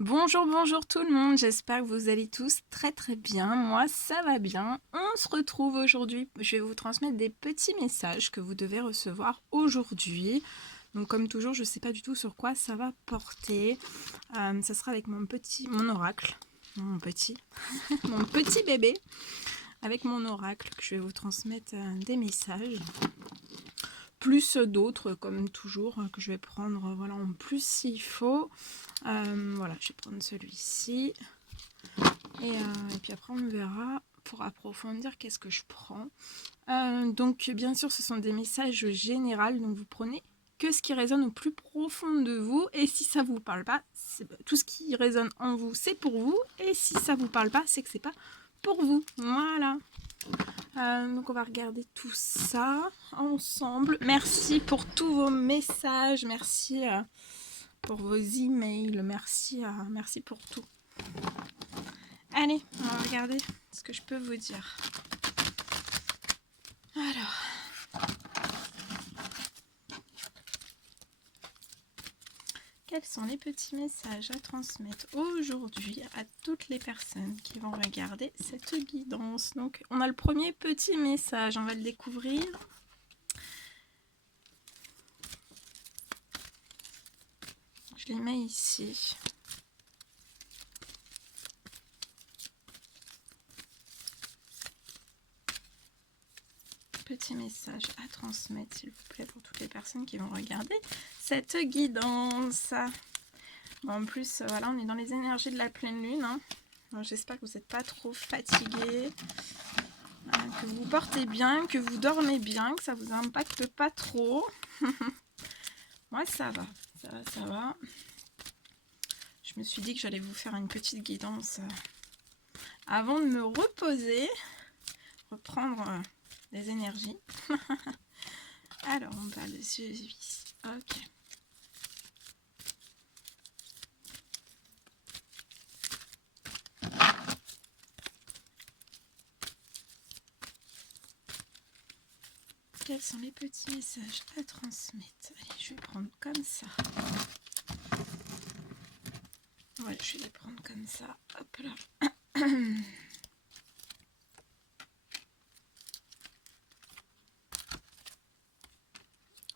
Bonjour, bonjour tout le monde, j'espère que vous allez tous très très bien. Moi ça va bien. On se retrouve aujourd'hui. Je vais vous transmettre des petits messages que vous devez recevoir aujourd'hui. Donc comme toujours, je ne sais pas du tout sur quoi ça va porter. Ça sera avec mon oracle. Mon petit, mon petit bébé. Avec mon oracle que je vais vous transmettre des messages. Plus d'autres comme toujours que je vais prendre voilà, en plus s'il faut. Voilà, je vais prendre celui-ci. Et puis après, on verra pour approfondir qu'est-ce que je prends. Donc, bien sûr, ce sont des messages généraux. Donc, vous prenez que ce qui résonne au plus profond de vous. Et si ça ne vous parle pas, tout ce qui résonne en vous, c'est pour vous. Et si ça ne vous parle pas, c'est que c'est pas pour vous. Voilà. Donc, on va regarder tout ça ensemble. Merci pour tous vos messages. Merci pour vos emails. Merci pour tout. Allez, on va regarder ce que je peux vous dire. Alors, quels sont les petits messages à transmettre aujourd'hui à toutes les personnes qui vont regarder cette guidance? Donc, on a le premier petit message, on va le découvrir. Je les mets ici. Petit message à transmettre, s'il vous plaît, pour toutes les personnes qui vont regarder cette guidance. Bon, en plus, voilà, on est dans les énergies de la pleine lune. Hein. J'espère que vous n'êtes pas trop fatigués, que vous vous portez bien, que vous dormez bien, que ça ne vous impacte pas trop. Moi, ça va, ça va. Je me suis dit que j'allais vous faire une petite guidance avant de me reposer, reprendre des énergies. Alors, on parle de suivi. Ok. Quels sont les petits messages à transmettre? Allez, je vais prendre comme ça. Ouais, je vais les prendre comme ça. Hop là.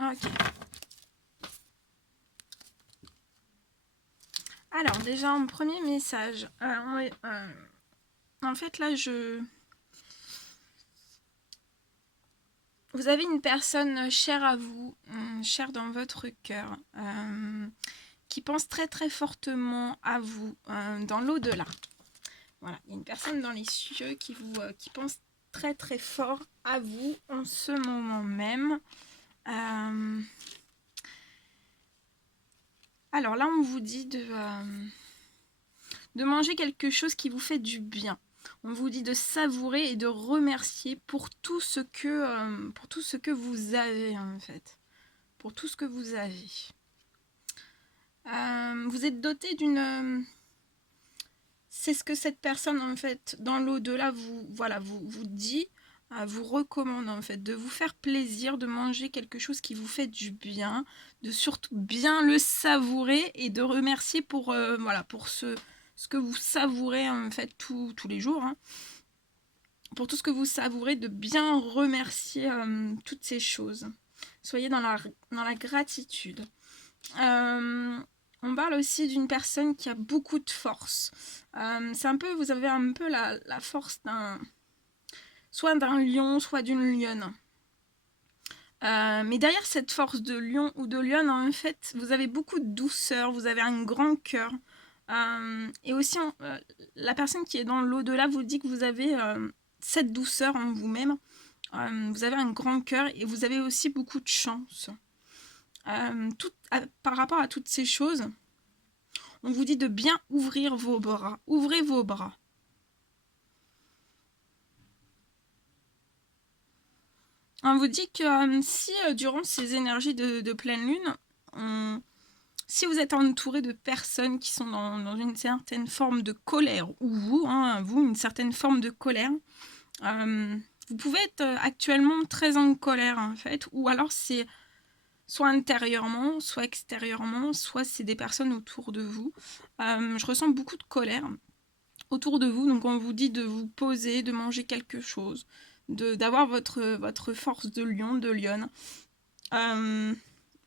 Ok. Alors, déjà, un premier message. En fait, là, vous avez une personne chère à vous, chère dans votre cœur, qui pense très très fortement à vous, dans l'au-delà. Voilà, il y a une personne dans les cieux qui pense très très fort à vous en ce moment même. Alors là, on vous dit de manger quelque chose qui vous fait du bien. On vous dit de savourer et de remercier pour tout ce que vous avez en fait. Pour tout ce que vous avez. Vous êtes doté d'une... c'est ce que cette personne en fait dans l'au-delà vous dit, vous recommande en fait de vous faire plaisir, de manger quelque chose qui vous fait du bien, de surtout bien le savourer et de remercier pour pour ce que vous savourez en fait tous les jours. Hein. Pour tout ce que vous savourez, de bien remercier toutes ces choses. Soyez dans la gratitude. On parle aussi d'une personne qui a beaucoup de force. Vous avez un peu la force soit d'un lion, soit d'une lionne. Mais derrière cette force de lion ou de lionne, en fait, vous avez beaucoup de douceur, vous avez un grand cœur. Et aussi, la personne qui est dans l'au-delà vous dit que vous avez cette douceur en vous-même. Vous avez un grand cœur et vous avez aussi beaucoup de chance. Par rapport à toutes ces choses, on vous dit de bien ouvrir vos bras. Ouvrez vos bras. On vous dit que si durant ces énergies de pleine lune, si vous êtes entouré de personnes qui sont dans une certaine forme de colère, ou vous, une certaine forme de colère, vous pouvez être actuellement très en colère en fait, ou alors c'est soit intérieurement, soit extérieurement, soit c'est des personnes autour de vous. Je ressens beaucoup de colère autour de vous, donc on vous dit de vous poser, de manger quelque chose, d'avoir votre force de lion, de lionne,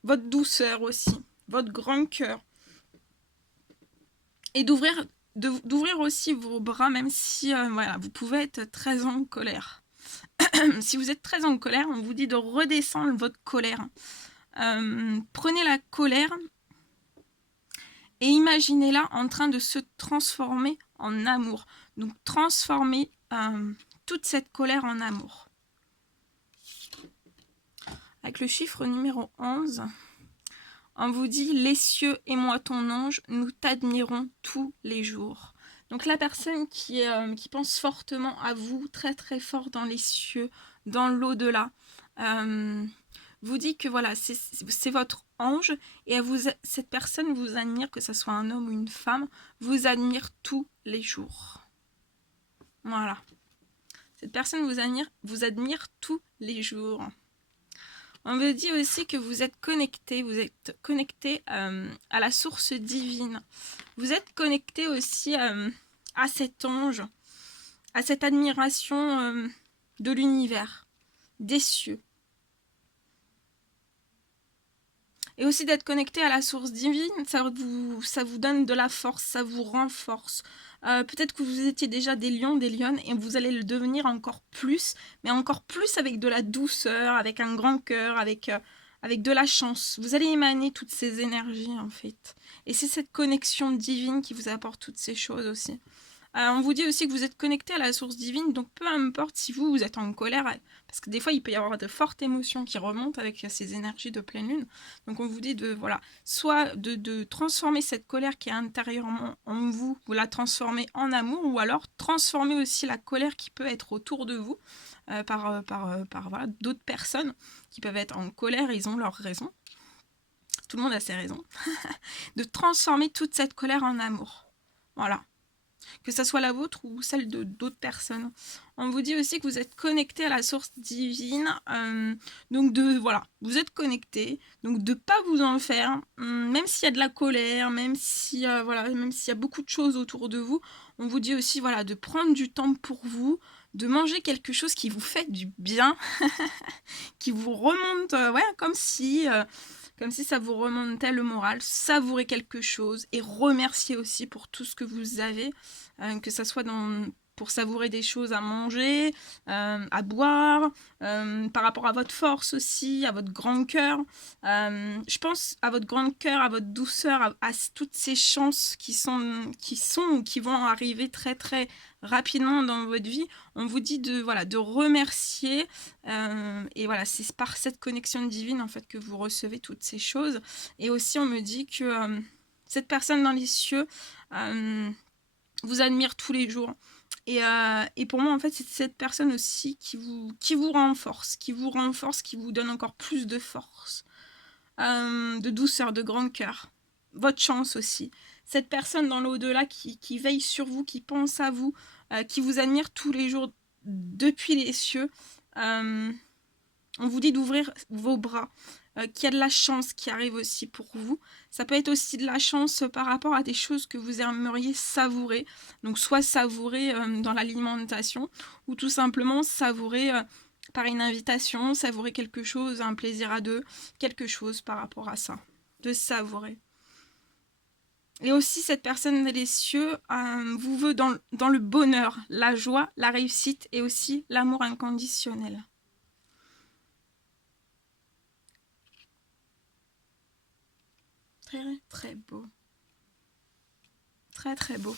votre douceur aussi, votre grand cœur, et d'ouvrir aussi vos bras, même si voilà, vous pouvez être très en colère. Si vous êtes très en colère, on vous dit de redescendre votre colère. Prenez la colère et imaginez-la en train de se transformer en amour. Donc transformez toute cette colère en amour. Avec le chiffre numéro 11, on vous dit « Les cieux et moi ton ange, nous t'admirons tous les jours ». Donc la personne qui pense fortement à vous, très très fort dans les cieux, dans l'au-delà, vous dit que voilà, c'est votre ange et cette personne vous admire, que ce soit un homme ou une femme, vous admire tous les jours. Voilà. Cette personne vous admire tous les jours. On vous dit aussi que vous êtes connecté à la source divine. Vous êtes connecté aussi à cet ange, à cette admiration de l'univers, des cieux. Et aussi d'être connecté à la source divine, ça vous donne de la force, ça vous renforce. Peut-être que vous étiez déjà des lions, des lionnes, et vous allez le devenir encore plus, mais encore plus avec de la douceur, avec un grand cœur, avec de la chance. Vous allez émaner toutes ces énergies, en fait. Et c'est cette connexion divine qui vous apporte toutes ces choses aussi. On vous dit aussi que vous êtes connecté à la source divine, donc peu importe si vous êtes en colère, parce que des fois il peut y avoir de fortes émotions qui remontent avec ces énergies de pleine lune. Donc on vous dit soit de transformer cette colère qui est intérieurement en vous, vous la transformez en amour, ou alors transformer aussi la colère qui peut être autour de vous par d'autres personnes qui peuvent être en colère, ils ont leurs raisons. Tout le monde a ses raisons. De transformer toute cette colère en amour. Voilà. Que ça soit la vôtre ou celle de d'autres personnes. On vous dit aussi que vous êtes connecté à la source divine, donc vous êtes connecté, donc de pas vous en faire, même s'il y a de la colère, même s'il y a beaucoup de choses autour de vous, on vous dit aussi de prendre du temps pour vous, de manger quelque chose qui vous fait du bien, qui vous remonte, comme si ça vous remontait le moral, savourer quelque chose et remercier aussi pour tout ce que vous avez, que ça soit pour savourer des choses à manger, à boire, par rapport à votre force aussi, à votre grand cœur. Je pense à votre grand cœur, à votre douceur, à toutes ces chances qui vont arriver très très rapidement dans votre vie. On vous dit de remercier, et c'est par cette connexion divine en fait que vous recevez toutes ces choses. Et aussi on me dit que cette personne dans les cieux vous admire tous les jours. Et pour moi, en fait, c'est cette personne aussi qui vous renforce, qui vous donne encore plus de force, de douceur, de grand cœur. Votre chance aussi. Cette personne dans l'au-delà qui veille sur vous, qui pense à vous, qui vous admire tous les jours depuis les cieux. On vous dit d'ouvrir vos bras, qu'il y a de la chance qui arrive aussi pour vous. Ça peut être aussi de la chance par rapport à des choses que vous aimeriez savourer. Donc soit savourer dans l'alimentation, ou tout simplement savourer par une invitation, savourer quelque chose, un plaisir à deux, quelque chose par rapport à ça. De savourer. Et aussi cette personne des cieux vous veut dans le bonheur, la joie, la réussite et aussi l'amour inconditionnel. Très très beau. Très très beau.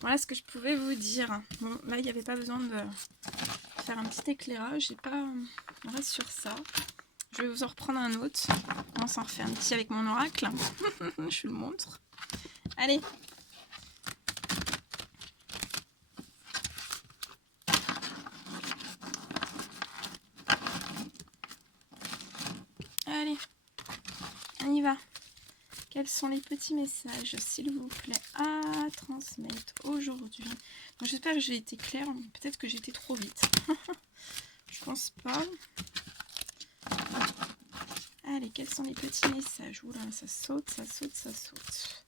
Voilà ce que je pouvais vous dire. Bon, là il n'y avait pas besoin de faire un petit éclairage. On reste sur ça. Je vais vous en reprendre un autre. On s'en refait un petit avec mon oracle. Je vous le montre. Allez. Allez. On y va. Quels sont les petits messages, s'il vous plaît, à transmettre aujourd'hui? J'espère que j'ai été claire. Peut-être que j'ai été trop vite. Je pense pas. Allez, quels sont les petits messages? Oula, ça saute, ça saute, ça saute.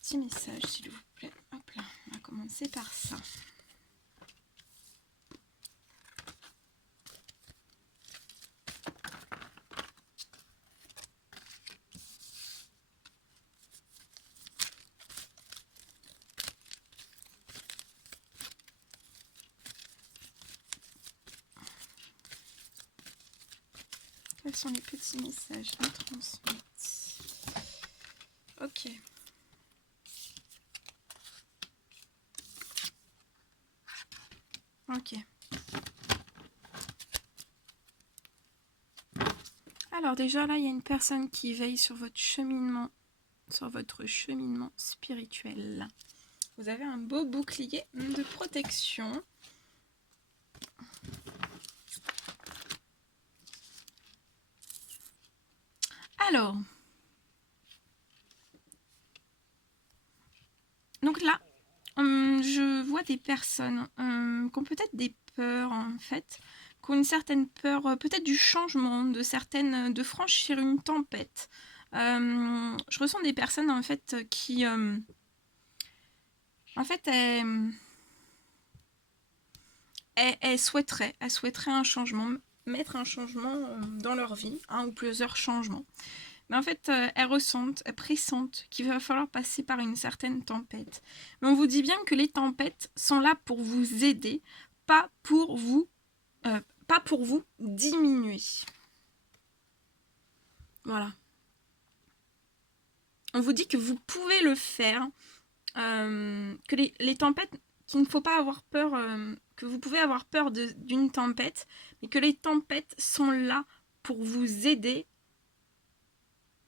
Petit message, s'il vous plaît. Hop là, on va commencer par ça. Quels sont les petits messages à transmettre? Ok. Ok. Alors déjà là, il y a une personne qui veille sur votre cheminement spirituel. Vous avez un beau bouclier de protection. Alors, donc là, je vois des personnes qui ont peut-être des peurs en fait, qui ont une certaine peur, peut-être du changement, de franchir une tempête. Je ressens des personnes en fait qui, elles souhaiteraient un changement, mettre un changement dans leur vie, un ou plusieurs changements. Mais en fait, elles pressentent qu'il va falloir passer par une certaine tempête. Mais on vous dit bien que les tempêtes sont là pour vous aider, pas pour vous diminuer. Voilà. On vous dit que vous pouvez le faire, que les tempêtes, qu'il ne faut pas avoir peur, que vous pouvez avoir peur d'une tempête, mais que les tempêtes sont là pour vous aider.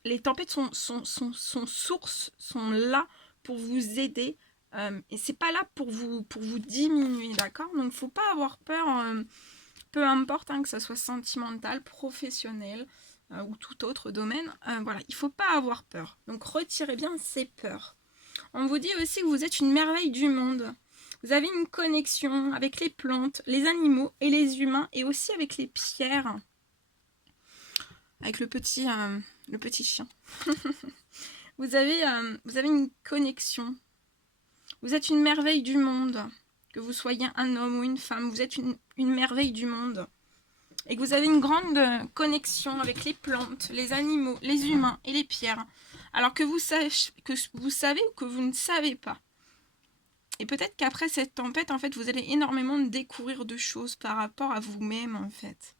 Les tempêtes sont là pour vous aider, et c'est pas là pour vous diminuer, d'accord? Donc faut pas avoir peur, peu importe que ce soit sentimental, professionnel ou tout autre domaine, voilà, il faut pas avoir peur. Donc retirez bien ces peurs. On vous dit aussi que vous êtes une merveille du monde. Vous avez une connexion avec les plantes, les animaux et les humains, et aussi avec les pierres. Avec le petit chien. vous avez une connexion. Vous êtes une merveille du monde. Que vous soyez un homme ou une femme, vous êtes une merveille du monde. Et que vous avez une grande connexion avec les plantes, les animaux, les humains et les pierres. Alors que vous savez ou que vous ne savez pas. Et peut-être qu'après cette tempête, en fait, vous allez énormément découvrir de choses par rapport à vous-même, en fait.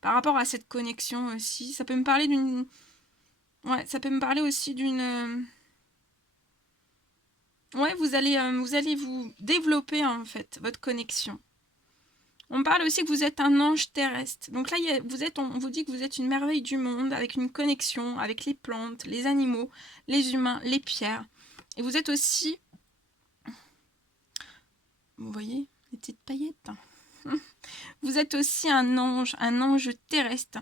Par rapport à cette connexion aussi. Ça peut me parler d'une... Ouais, ça peut me parler aussi d'une... Ouais, vous allez vous développer, en fait, votre connexion. On parle aussi que vous êtes un ange terrestre. Donc là, on vous dit que vous êtes une merveille du monde, avec une connexion avec les plantes, les animaux, les humains, les pierres. Et vous êtes aussi... Vous voyez, les petites paillettes. Vous êtes aussi un ange terrestre.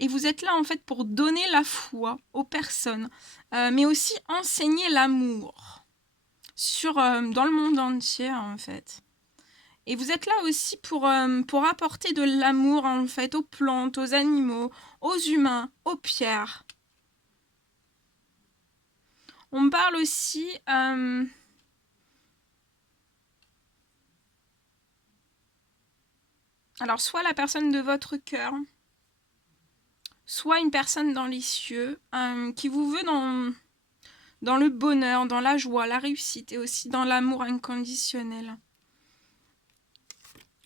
Et vous êtes là, en fait, pour donner la foi aux personnes, mais aussi enseigner l'amour dans le monde entier, en fait. Et vous êtes là aussi pour apporter de l'amour, en fait, aux plantes, aux animaux, aux humains, aux pierres. On me parle aussi... alors, soit la personne de votre cœur, soit une personne dans les cieux, qui vous veut dans le bonheur, dans la joie, la réussite et aussi dans l'amour inconditionnel.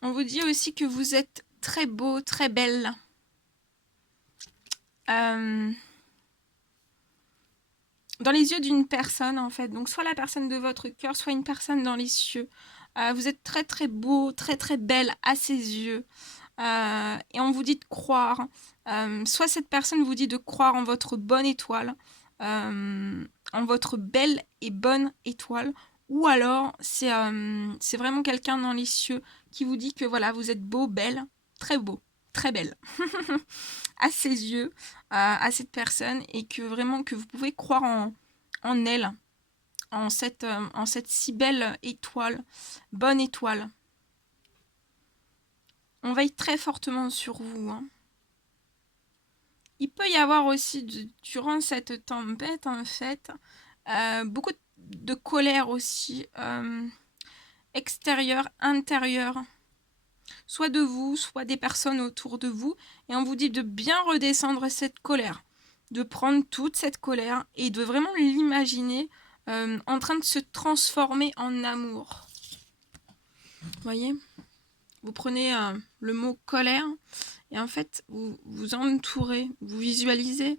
On vous dit aussi que vous êtes très beau, très belle. Dans les yeux d'une personne, en fait. Donc, soit la personne de votre cœur, soit une personne dans les cieux. Vous êtes très, très beau, très, très belle à ses yeux. Et on vous dit de croire. Soit cette personne vous dit de croire en votre bonne étoile, en votre belle et bonne étoile, ou alors c'est vraiment quelqu'un dans les cieux qui vous dit que voilà, vous êtes beau, belle, très beau, très belle à ses yeux, à cette personne, et que vraiment que vous pouvez croire en elle, en cette si belle étoile, bonne étoile. On veille très fortement sur vous, hein. il peut y avoir aussi, durant cette tempête, en fait, beaucoup de colère aussi, extérieure, intérieure, soit de vous, soit des personnes autour de vous. Et on vous dit de bien redescendre cette colère, de prendre toute cette colère et de vraiment l'imaginer en train de se transformer en amour. Vous voyez ? Vous prenez le mot colère et en fait, vous vous entourez, vous visualisez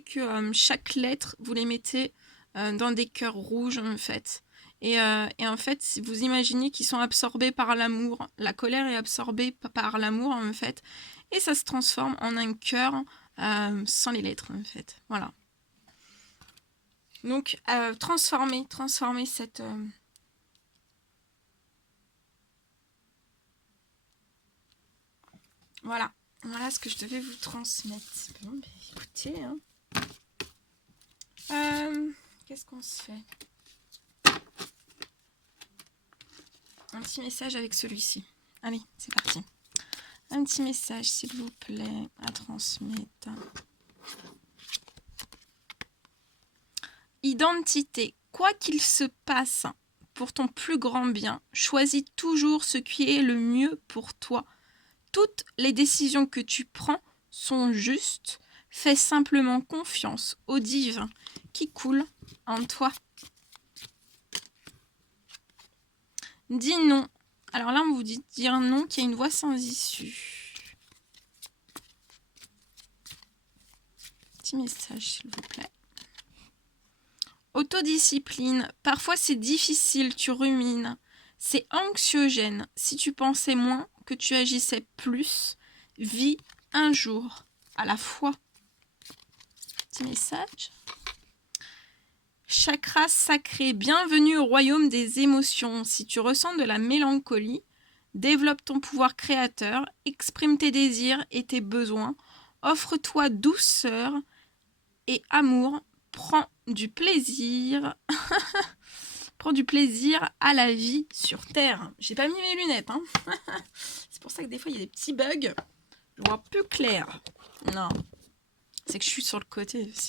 que chaque lettre, vous les mettez dans des cœurs rouges en fait. Et en fait, si vous imaginez qu'ils sont absorbés par l'amour, la colère est absorbée par l'amour en fait, et ça se transforme en un cœur sans les lettres en fait. Voilà. Donc, transformer cette... Voilà ce que je devais vous transmettre. Bon, ben, écoutez, hein. Qu'est-ce qu'on se fait? Un petit message avec celui-ci. Allez, c'est parti. Un petit message, s'il vous plaît, à transmettre. Identité. Quoi qu'il se passe pour ton plus grand bien, choisis toujours ce qui est le mieux pour toi. Toutes les décisions que tu prends sont justes. Fais simplement confiance au divin qui coule en toi. Dis non. Alors là, on vous dit dire non, qu'il y a une voie sans issue. Petit message, s'il vous plaît. Autodiscipline. Parfois, c'est difficile, tu rumines. C'est anxiogène. Si tu pensais moins, que tu agissais plus, vis un jour à la fois. Petit message. Chakra sacré, bienvenue au royaume des émotions. Si tu ressens de la mélancolie, développe ton pouvoir créateur, exprime tes désirs et tes besoins, offre-toi douceur et amour, prends du plaisir. Prends du plaisir à la vie sur Terre. J'ai pas mis mes lunettes, hein. C'est pour ça que des fois il y a des petits bugs. Je vois plus clair. Non, c'est que je suis sur le côté aussi.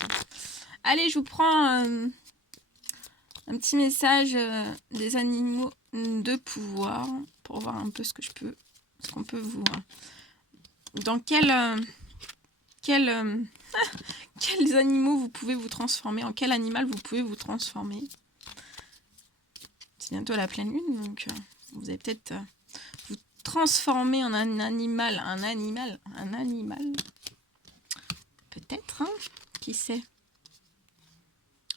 Allez, je vous prends un petit message des animaux de pouvoir pour voir un peu ce qu'on peut vous... Dans quels animaux vous pouvez vous transformer, en quel animal vous pouvez vous transformer. C'est bientôt la pleine lune, donc vous allez peut-être vous transformer en un animal. Peut-être, hein, qui sait.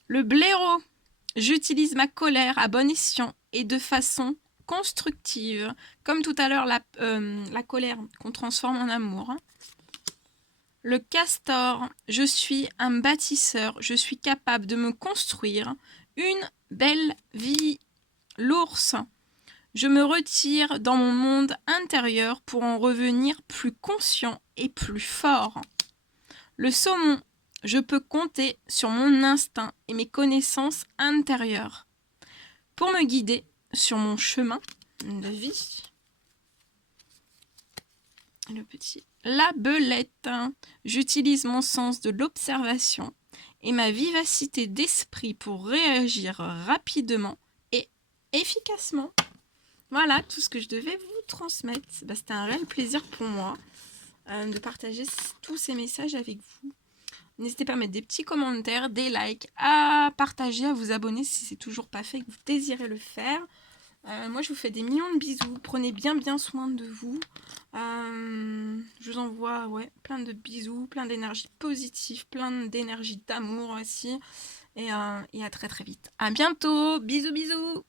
Le blaireau. J'utilise ma colère à bon escient et de façon constructive. Comme tout à l'heure, la colère qu'on transforme en amour. Le castor. Je suis un bâtisseur. Je suis capable de me construire une belle vie. L'ours. Je me retire dans mon monde intérieur pour en revenir plus conscient et plus fort. Le saumon. Je peux compter sur mon instinct et mes connaissances intérieures pour me guider sur mon chemin de vie. Le petit. La belette. J'utilise mon sens de l'observation et ma vivacité d'esprit pour réagir rapidement et efficacement. Voilà tout ce que je devais vous transmettre. C'était un réel plaisir pour moi de partager tous ces messages avec vous. N'hésitez pas à mettre des petits commentaires, des likes, à partager, à vous abonner si c'est toujours pas fait et que vous désirez le faire. Moi, je vous fais des millions de bisous. Prenez bien soin de vous. Je vous envoie plein de bisous, plein d'énergie positive, plein d'énergie d'amour aussi. Et à très vite. À bientôt. Bisous.